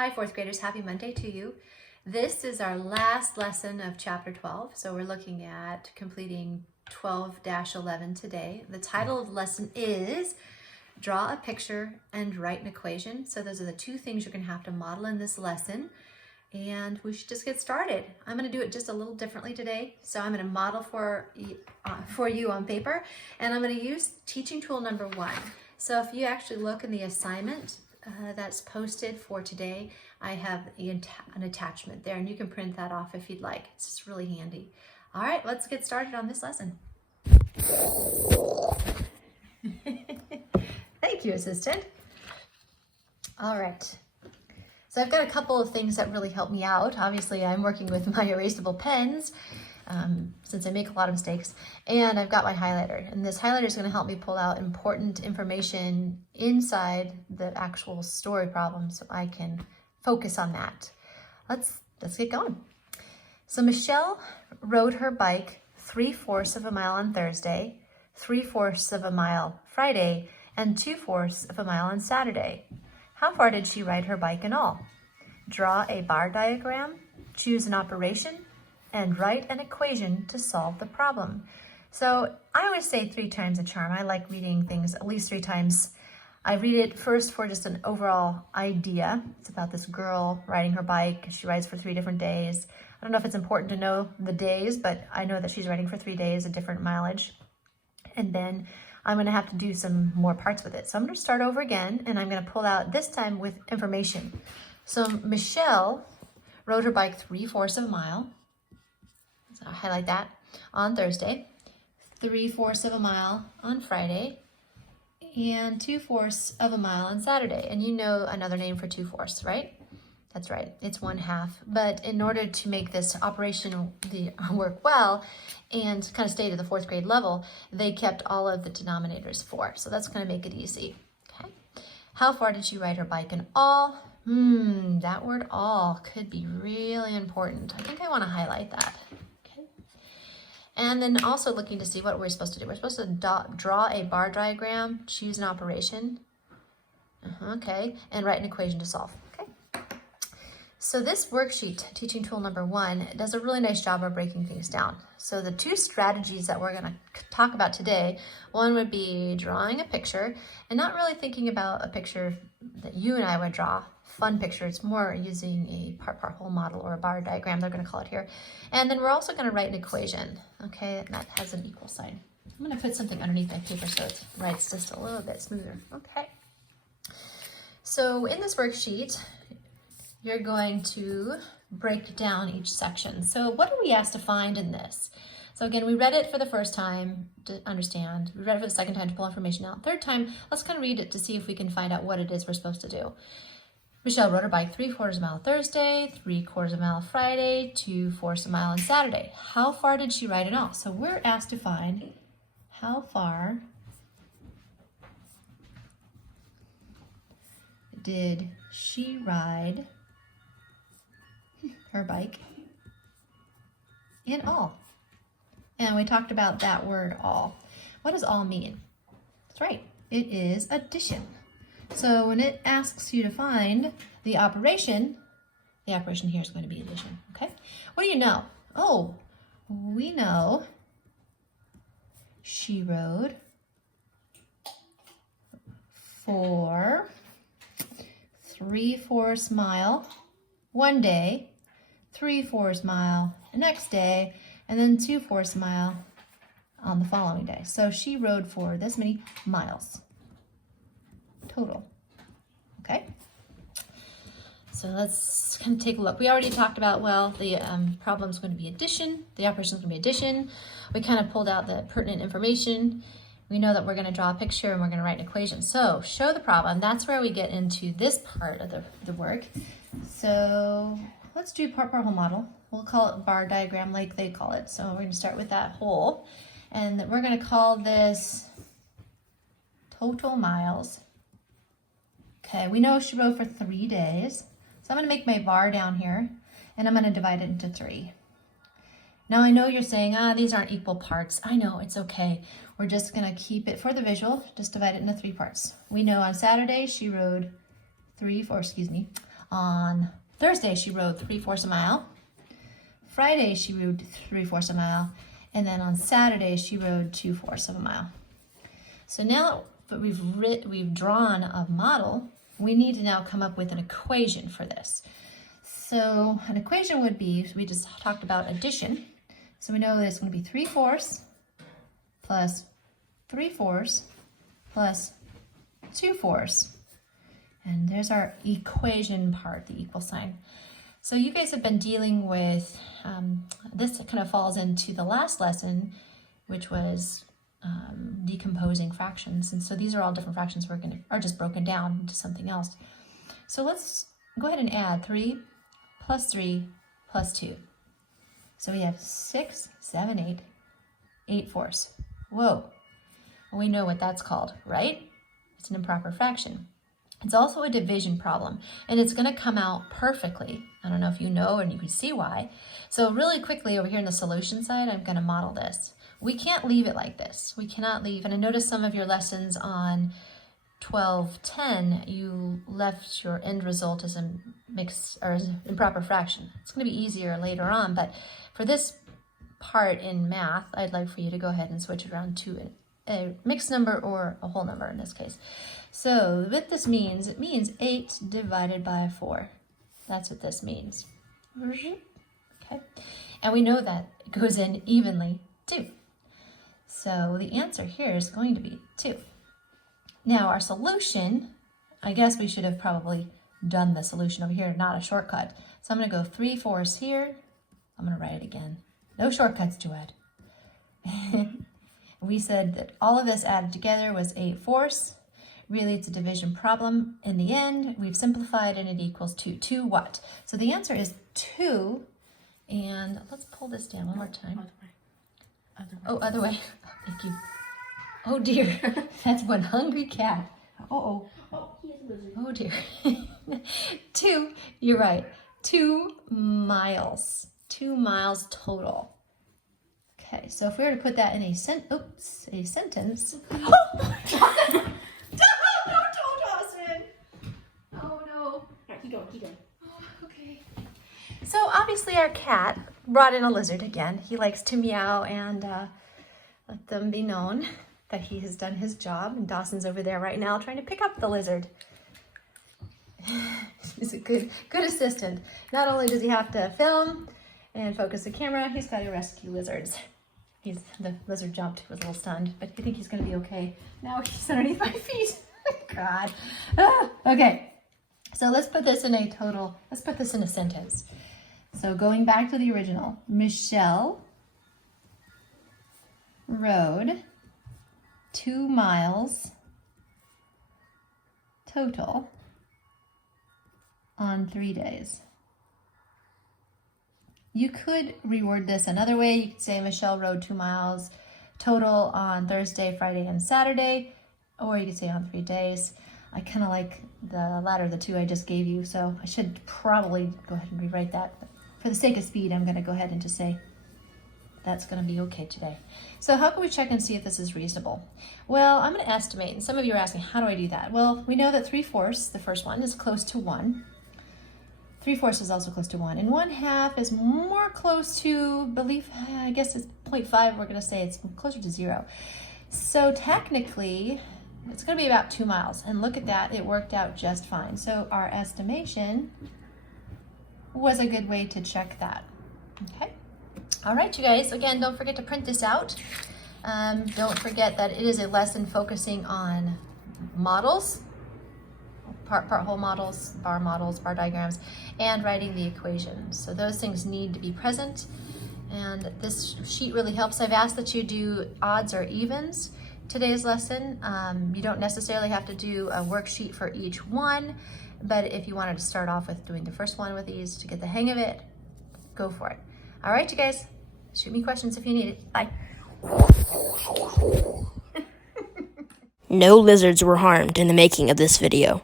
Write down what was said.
Hi, fourth graders. Happy Monday to you. This is our last lesson of chapter 12. So we're looking at completing 12-11 today. The title of the lesson is Draw a Picture and Write an Equation. So those are the two things you're going to have to model in this lesson. And we should just get started. I'm going to do it just a little differently today. So I'm going to model for you on paper, and I'm going to use teaching tool number 1. So if you actually look in the assignment that's posted for today, I have an attachment there, and you can print that off if you'd like. It's just really handy. All right, let's get started on this lesson. Thank you, assistant. All right. So I've got a couple of things that really help me out. Obviously, I'm working with my erasable pens since I make a lot of mistakes, and I've got my highlighter. And this highlighter is going to help me pull out important information inside the actual story problem so I can focus on that. Let's get going. So Michelle rode her bike 3/4 of a mile on Thursday, 3/4 of a mile Friday, and 2/4 of a mile on Saturday. How far did she ride her bike in all? Draw a bar diagram, choose an operation, and write an equation to solve the problem. So I always say 3 times a charm. I like reading things at least 3 times. I read it first for just an overall idea. It's about this girl riding her bike. She rides for 3 different days. I don't know if it's important to know the days, but I know that she's riding for 3 days, a different mileage. And then I'm going to have to do some more parts with it. So I'm going to start over again, and I'm going to pull out this time with information. So Michelle rode her bike 3/4 of a mile. So I'll highlight that on Thursday, 3/4 of a mile on Friday, and 2/4 of a mile on Saturday. And you know another name for 2/4, right? That's right, it's 1/2. But in order to make this operation work well and kind of stay to the 4th grade level, they kept all of the denominators 4. So that's going to make it easy. Okay. How far did she ride her bike in all? That word all could be really important. I think I want to highlight that. Okay. And then also looking to see what we're supposed to do. We're supposed to draw a bar diagram, choose an operation, okay, and write an equation to solve. So this worksheet, teaching tool number 1, does a really nice job of breaking things down. So the 2 strategies that we're going to talk about today, one would be drawing a picture and not really thinking about a picture that you and I would draw, fun picture. It's more using a part whole model or a bar diagram, they're going to call it here. And then we're also going to write an equation, okay, that has an equal sign. I'm going to put something underneath my paper so it writes just a little bit smoother. Okay. So in this worksheet, you're going to break down each section. So what are we asked to find in this? So again, we read it for the first time to understand. We read it for the second time to pull information out. Third time, let's kind of read it to see if we can find out what it is we're supposed to do. Michelle rode her bike 3/4 of a mile Thursday, 3/4 of a mile Friday, 2/4 of a mile on Saturday. How far did she ride in all? So we're asked to find how far did she ride her bike in all. And we talked about that word all. What does all mean? That's right, it is addition. So when it asks you to find the operation here is going to be addition, okay? What do you know? Oh, we know she rode for 3/4 mile one day, 3/4 mile the next day, and then 2/4 mile on the following day. So she rode for this many miles total. Okay. So let's kind of take a look. We already talked about, well, the problem is going to be addition. The operation is going to be addition. We kind of pulled out the pertinent information. We know that we're going to draw a picture and we're going to write an equation. So show the problem. That's where we get into this part of the work. So let's do part whole model. We'll call it bar diagram like they call it. So we're going to start with that whole. And we're going to call this total miles. Okay, we know she rode for 3 days. So I'm going to make my bar down here, and I'm going to divide it into 3. Now I know you're saying, these aren't equal parts. I know, it's okay. We're just going to keep it for the visual, just divide it into 3 parts. We know on Saturday she rode On Thursday, she rode 3/4 a mile. Friday, she rode 3/4 a mile. And then on Saturday, she rode 2/4 of a mile. So now that we've drawn a model, we need to now come up with an equation for this. So an equation would be, we just talked about addition. So we know that it's going to be 3/4 plus 3/4 plus 2/4. And there's our equation part, the equal sign. So you guys have been dealing with, this kind of falls into the last lesson, which was decomposing fractions. And so these are all different fractions are just broken down into something else. So let's go ahead and add 3 plus 3 plus 2. So we have 6, 7, 8, 8/4. Whoa. We know what that's called, right? It's an improper fraction. It's also a division problem, and it's going to come out perfectly. I don't know if you know and you can see why. So really quickly over here in the solution side, I'm going to model this. We can't leave it like this. We cannot leave, and I noticed some of your lessons on 1210, you left your end result as a mixed or as an improper fraction. It's going to be easier later on, but for this part in math, I'd like for you to go ahead and switch it around to a mixed number or a whole number in this case. So what this means, it means 8 divided by 4. That's what this means. Okay, and we know that it goes in evenly too. So the answer here is going to be 2. Now our solution, I guess we should have probably done the solution over here, not a shortcut. So I'm going to go 3/4 here. I'm going to write it again. No shortcuts, Joed. We said that all of this added together was 8/4. Really, it's a division problem. In the end, we've simplified and it equals 2. 2 what? So the answer is 2. And let's pull this down one more time. Other way. Thank you. Oh dear, that's one hungry cat. Oh, dear. 2, you're right. 2 miles. 2 miles total. Okay, so if we were to put that in a sentence. Oh, don't toss it. Oh no. Keep going. Oh, okay. So obviously our cat brought in a lizard again. He likes to meow and let them be known that he has done his job. And Dawson's over there right now trying to pick up the lizard. He's a good assistant. Not only does he have to film and focus the camera, he's got to rescue lizards. The lizard jumped, was a little stunned, but I think he's going to be okay. Now he's underneath my feet. God. Okay, so let's put this in a sentence. So going back to the original, Michelle rode 2 miles total on 3 days. You could reword this another way. You could say Michelle rode 2 miles total on Thursday, Friday, and Saturday, or you could say on 3 days. I kind of like the latter of the two I just gave you, so I should probably go ahead and rewrite that. But for the sake of speed, I'm going to go ahead and just say that's going to be okay today. So how can we check and see if this is reasonable? Well, I'm going to estimate, and some of you are asking, how do I do that? Well, we know that 3/4, the first one, is close to 1. 3/4 is also close to 1. And 1/2 is more close to, I guess it's 0.5. We're going to say it's closer to 0. So technically, it's going to be about 2 miles. And look at that. It worked out just fine. So our estimation was a good way to check that. Okay. All right, you guys. Again, don't forget to print this out. Don't forget that it is a lesson focusing on models, part whole models, bar diagrams, and writing the equations. So those things need to be present. And this sheet really helps. I've asked that you do odds or evens today's lesson. You don't necessarily have to do a worksheet for each one, but if you wanted to start off with doing the first one with these to get the hang of it, go for it. All right, you guys, shoot me questions if you need it. Bye. No lizards were harmed in the making of this video.